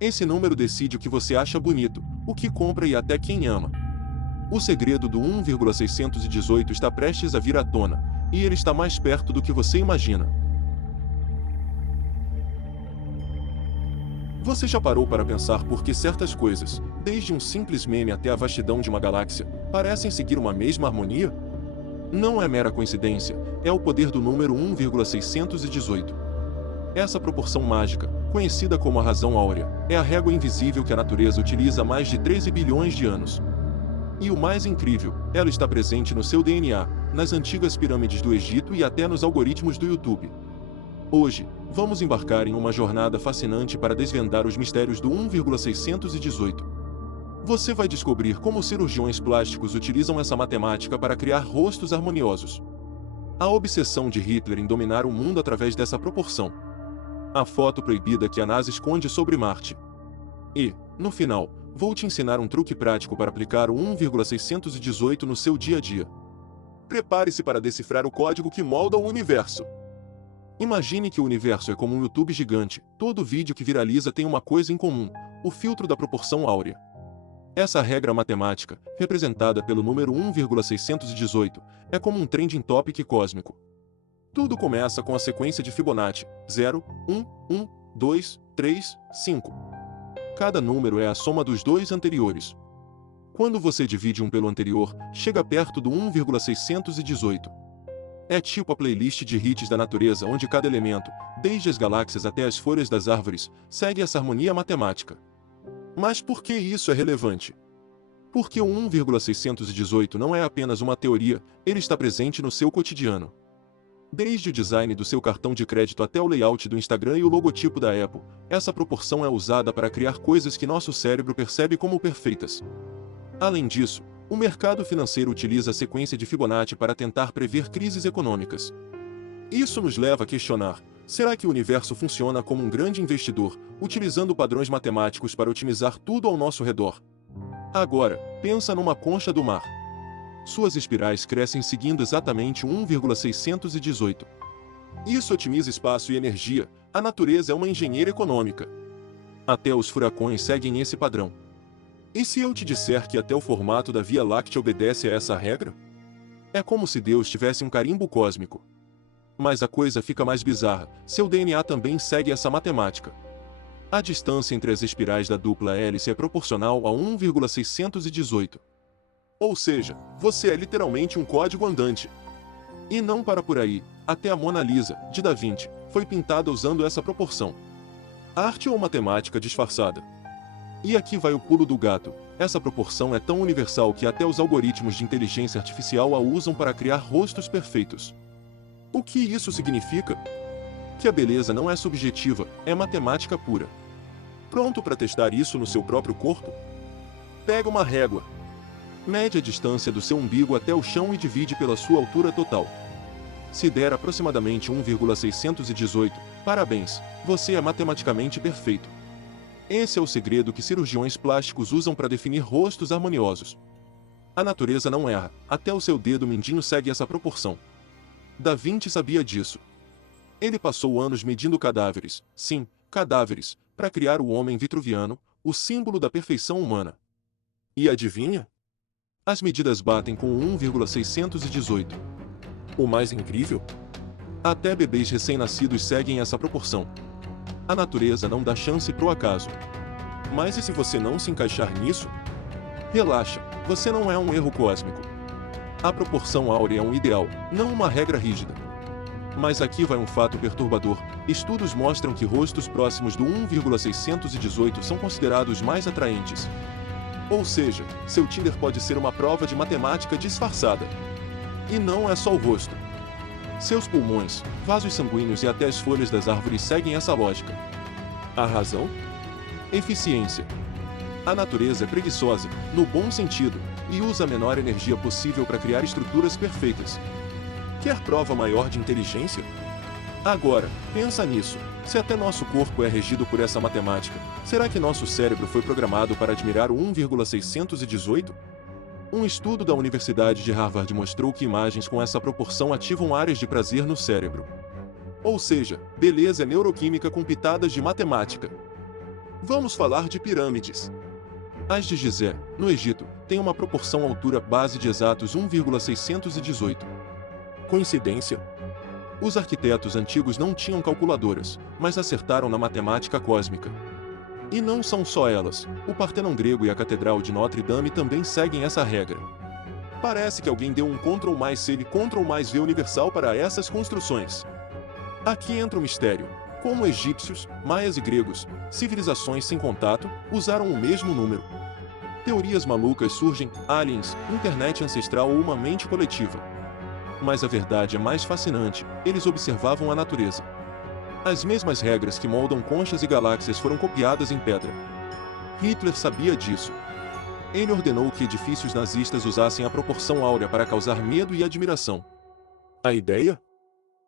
Esse número decide o que você acha bonito, o que compra e até quem ama. O segredo do 1,618 está prestes a vir à tona, e ele está mais perto do que você imagina. Você já parou para pensar por que certas coisas, desde um simples meme até a vastidão de uma galáxia, parecem seguir uma mesma harmonia? Não é mera coincidência, é o poder do número 1,618. Essa proporção mágica, conhecida como a razão áurea, é a régua invisível que a natureza utiliza há mais de 13 bilhões de anos. E o mais incrível, ela está presente no seu DNA, nas antigas pirâmides do Egito e até nos algoritmos do YouTube. Hoje, vamos embarcar em uma jornada fascinante para desvendar os mistérios do 1,618. Você vai descobrir como cirurgiões plásticos utilizam essa matemática para criar rostos harmoniosos. A obsessão de Hitler em dominar o mundo através dessa proporção. A foto proibida que a NASA esconde sobre Marte. E, no final, vou te ensinar um truque prático para aplicar o 1,618 no seu dia a dia. Prepare-se para decifrar o código que molda o universo. Imagine que o universo é como um YouTube gigante, todo vídeo que viraliza tem uma coisa em comum, o filtro da proporção áurea. Essa regra matemática, representada pelo número 1,618, é como um trending topic cósmico. Tudo começa com a sequência de Fibonacci, 0, 1, 1, 2, 3, 5. Cada número é a soma dos dois anteriores. Quando você divide um pelo anterior, chega perto do 1,618. É tipo a playlist de hits da natureza onde cada elemento, desde as galáxias até as folhas das árvores, segue essa harmonia matemática. Mas por que isso é relevante? Porque o 1,618 não é apenas uma teoria, ele está presente no seu cotidiano. Desde o design do seu cartão de crédito até o layout do Instagram e o logotipo da Apple, essa proporção é usada para criar coisas que nosso cérebro percebe como perfeitas. Além disso, o mercado financeiro utiliza a sequência de Fibonacci para tentar prever crises econômicas. Isso nos leva a questionar: será que o universo funciona como um grande investidor, utilizando padrões matemáticos para otimizar tudo ao nosso redor? Agora, pensa numa concha do mar. Suas espirais crescem seguindo exatamente 1,618. Isso otimiza espaço e energia, a natureza é uma engenheira econômica. Até os furacões seguem esse padrão. E se eu te disser que até o formato da Via Láctea obedece a essa regra? É como se Deus tivesse um carimbo cósmico. Mas a coisa fica mais bizarra, seu DNA também segue essa matemática. A distância entre as espirais da dupla hélice é proporcional a 1,618. Ou seja, você é literalmente um código andante. E não para por aí, até a Mona Lisa, de Da Vinci, foi pintada usando essa proporção. Arte ou matemática disfarçada? E aqui vai o pulo do gato, essa proporção é tão universal que até os algoritmos de inteligência artificial a usam para criar rostos perfeitos. O que isso significa? Que a beleza não é subjetiva, é matemática pura. Pronto para testar isso no seu próprio corpo? Pega uma régua. Mede a distância do seu umbigo até o chão e divide pela sua altura total. Se der aproximadamente 1,618, parabéns, você é matematicamente perfeito. Esse é o segredo que cirurgiões plásticos usam para definir rostos harmoniosos. A natureza não erra, até o seu dedo mindinho segue essa proporção. Da Vinci sabia disso. Ele passou anos medindo cadáveres, sim, cadáveres, para criar o homem vitruviano, o símbolo da perfeição humana. E adivinha? As medidas batem com o 1,618. O mais incrível? Até bebês recém-nascidos seguem essa proporção. A natureza não dá chance pro acaso. Mas e se você não se encaixar nisso? Relaxa, você não é um erro cósmico. A proporção áurea é um ideal, não uma regra rígida. Mas aqui vai um fato perturbador: estudos mostram que rostos próximos do 1,618 são considerados mais atraentes. Ou seja, seu Tinder pode ser uma prova de matemática disfarçada. E não é só o rosto. Seus pulmões, vasos sanguíneos e até as folhas das árvores seguem essa lógica. A razão? Eficiência. A natureza é preguiçosa, no bom sentido, e usa a menor energia possível para criar estruturas perfeitas. Quer prova maior de inteligência? Agora, pensa nisso. Se até nosso corpo é regido por essa matemática, será que nosso cérebro foi programado para admirar o 1,618? Um estudo da Universidade de Harvard mostrou que imagens com essa proporção ativam áreas de prazer no cérebro. Ou seja, beleza é neuroquímica com pitadas de matemática. Vamos falar de pirâmides. As de Gizé, no Egito, têm uma proporção altura-base de exatos 1,618. Coincidência? Os arquitetos antigos não tinham calculadoras, mas acertaram na matemática cósmica. E não são só elas, o Partenon grego e a Catedral de Notre Dame também seguem essa regra. Parece que alguém deu um Ctrl+C e Ctrl+V universal para essas construções. Aqui entra o mistério. Como egípcios, maias e gregos, civilizações sem contato, usaram o mesmo número. Teorias malucas surgem, aliens, internet ancestral ou uma mente coletiva. Mas a verdade é mais fascinante, eles observavam a natureza. As mesmas regras que moldam conchas e galáxias foram copiadas em pedra. Hitler sabia disso. Ele ordenou que edifícios nazistas usassem a proporção áurea para causar medo e admiração. A ideia?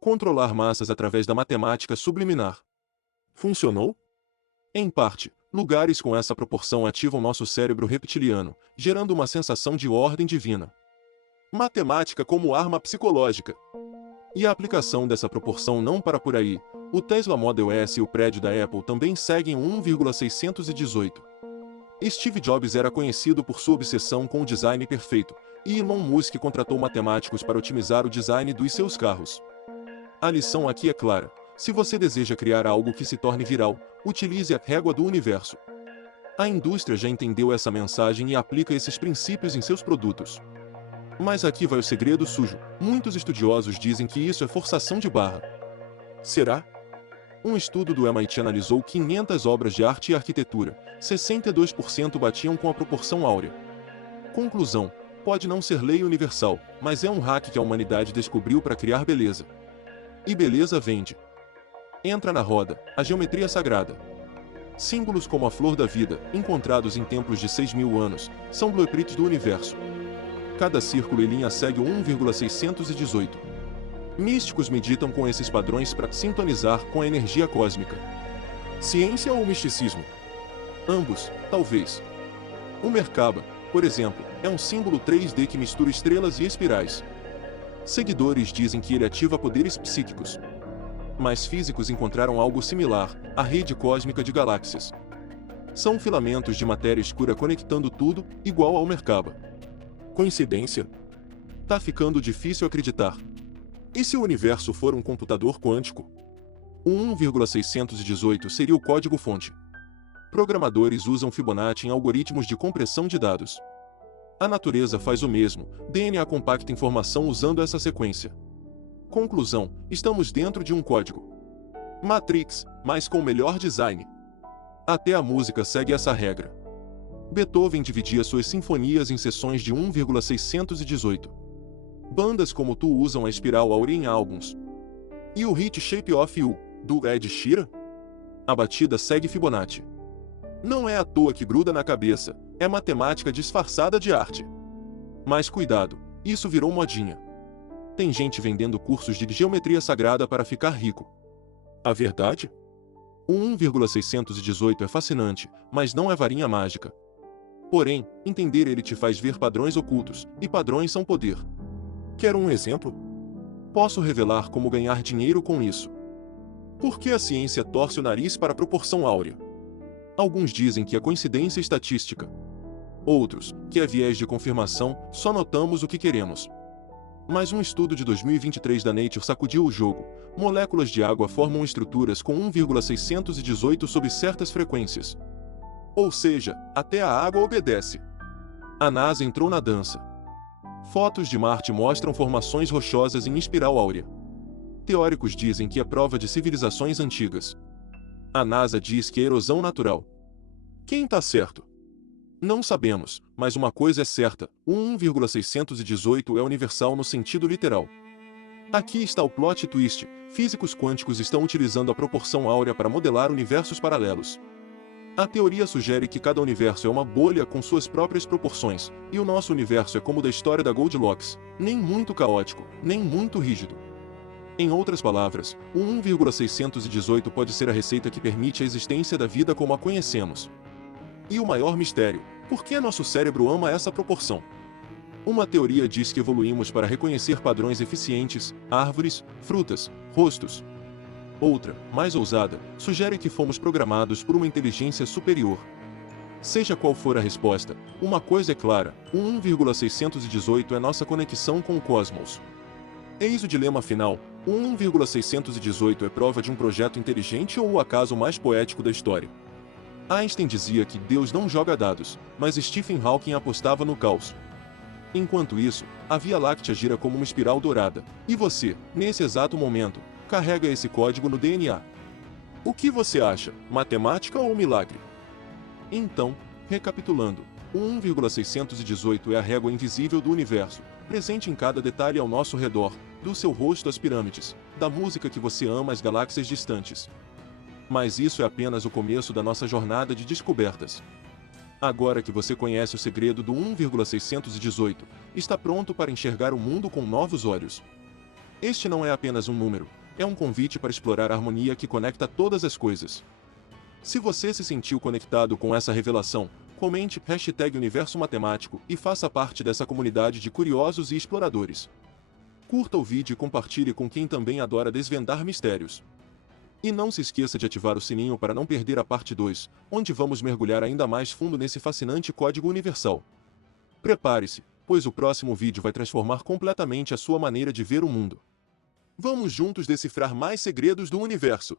Controlar massas através da matemática subliminar. Funcionou? Em parte, lugares com essa proporção ativam nosso cérebro reptiliano, gerando uma sensação de ordem divina. Matemática como arma psicológica. E a aplicação dessa proporção não para por aí. O Tesla Model S e o prédio da Apple também seguem o 1,618. Steve Jobs era conhecido por sua obsessão com o design perfeito, e Elon Musk contratou matemáticos para otimizar o design dos seus carros. A lição aqui é clara: se você deseja criar algo que se torne viral, utilize a régua do universo. A indústria já entendeu essa mensagem e aplica esses princípios em seus produtos. Mas aqui vai o segredo sujo: muitos estudiosos dizem que isso é forçação de barra. Será? Um estudo do MIT analisou 500 obras de arte e arquitetura, 62% batiam com a proporção áurea. Conclusão: pode não ser lei universal, mas é um hack que a humanidade descobriu para criar beleza. E beleza vende. Entra na roda, a geometria sagrada. Símbolos como a flor da vida, encontrados em templos de 6.000 anos, são blueprints do universo. Cada círculo e linha segue o 1,618. Místicos meditam com esses padrões para sintonizar com a energia cósmica. Ciência ou misticismo? Ambos, talvez. O Merkaba, por exemplo, é um símbolo 3D que mistura estrelas e espirais. Seguidores dizem que ele ativa poderes psíquicos. Mas físicos encontraram algo similar: a rede cósmica de galáxias. São filamentos de matéria escura conectando tudo, igual ao Merkaba. Coincidência? Tá ficando difícil acreditar. E se o universo for um computador quântico? O 1,618 seria o código-fonte. Programadores usam Fibonacci em algoritmos de compressão de dados. A natureza faz o mesmo, DNA compacta informação usando essa sequência. Conclusão: estamos dentro de um código. Matrix, mas com melhor design. Até a música segue essa regra. Beethoven dividia suas sinfonias em seções de 1,618. Bandas como Tu usam a espiral áurea em álbuns. E o hit Shape of You, do Ed Sheeran? A batida segue Fibonacci. Não é à toa que gruda na cabeça, é matemática disfarçada de arte. Mas cuidado, isso virou modinha. Tem gente vendendo cursos de geometria sagrada para ficar rico. A verdade? O 1,618 é fascinante, mas não é varinha mágica. Porém, entender ele te faz ver padrões ocultos, e padrões são poder. Quer um exemplo? Posso revelar como ganhar dinheiro com isso. Por que a ciência torce o nariz para a proporção áurea? Alguns dizem que é coincidência estatística. Outros, que é viés de confirmação, só notamos o que queremos. Mas um estudo de 2023 da Nature sacudiu o jogo. Moléculas de água formam estruturas com 1,618 sob certas frequências. Ou seja, até a água obedece. A NASA entrou na dança. Fotos de Marte mostram formações rochosas em espiral áurea. Teóricos dizem que é prova de civilizações antigas. A NASA diz que é erosão natural. Quem está certo? Não sabemos, mas uma coisa é certa: o 1,618 é universal no sentido literal. Aqui está o plot twist: físicos quânticos estão utilizando a proporção áurea para modelar universos paralelos. A teoria sugere que cada universo é uma bolha com suas próprias proporções, e o nosso universo é como o da história da Goldilocks, nem muito caótico, nem muito rígido. Em outras palavras, o 1,618 pode ser a receita que permite a existência da vida como a conhecemos. E o maior mistério: por que nosso cérebro ama essa proporção? Uma teoria diz que evoluímos para reconhecer padrões eficientes, árvores, frutas, rostos. Outra, mais ousada, sugere que fomos programados por uma inteligência superior. Seja qual for a resposta, uma coisa é clara: o 1,618 é nossa conexão com o cosmos. Eis o dilema final: o 1,618 é prova de um projeto inteligente ou o acaso mais poético da história? Einstein dizia que Deus não joga dados, mas Stephen Hawking apostava no caos. Enquanto isso, a Via Láctea gira como uma espiral dourada, e você, nesse exato momento, carrega esse código no DNA. O que você acha, matemática ou milagre? Então, recapitulando, o 1,618 é a régua invisível do universo, presente em cada detalhe ao nosso redor, do seu rosto às pirâmides, da música que você ama às galáxias distantes. Mas isso é apenas o começo da nossa jornada de descobertas. Agora que você conhece o segredo do 1,618, está pronto para enxergar o mundo com novos olhos. Este não é apenas um número, é um convite para explorar a harmonia que conecta todas as coisas. Se você se sentiu conectado com essa revelação, comente #Universo Matemático e faça parte dessa comunidade de curiosos e exploradores. Curta o vídeo e compartilhe com quem também adora desvendar mistérios. E não se esqueça de ativar o sininho para não perder a parte 2, onde vamos mergulhar ainda mais fundo nesse fascinante código universal. Prepare-se, pois o próximo vídeo vai transformar completamente a sua maneira de ver o mundo. Vamos juntos decifrar mais segredos do universo.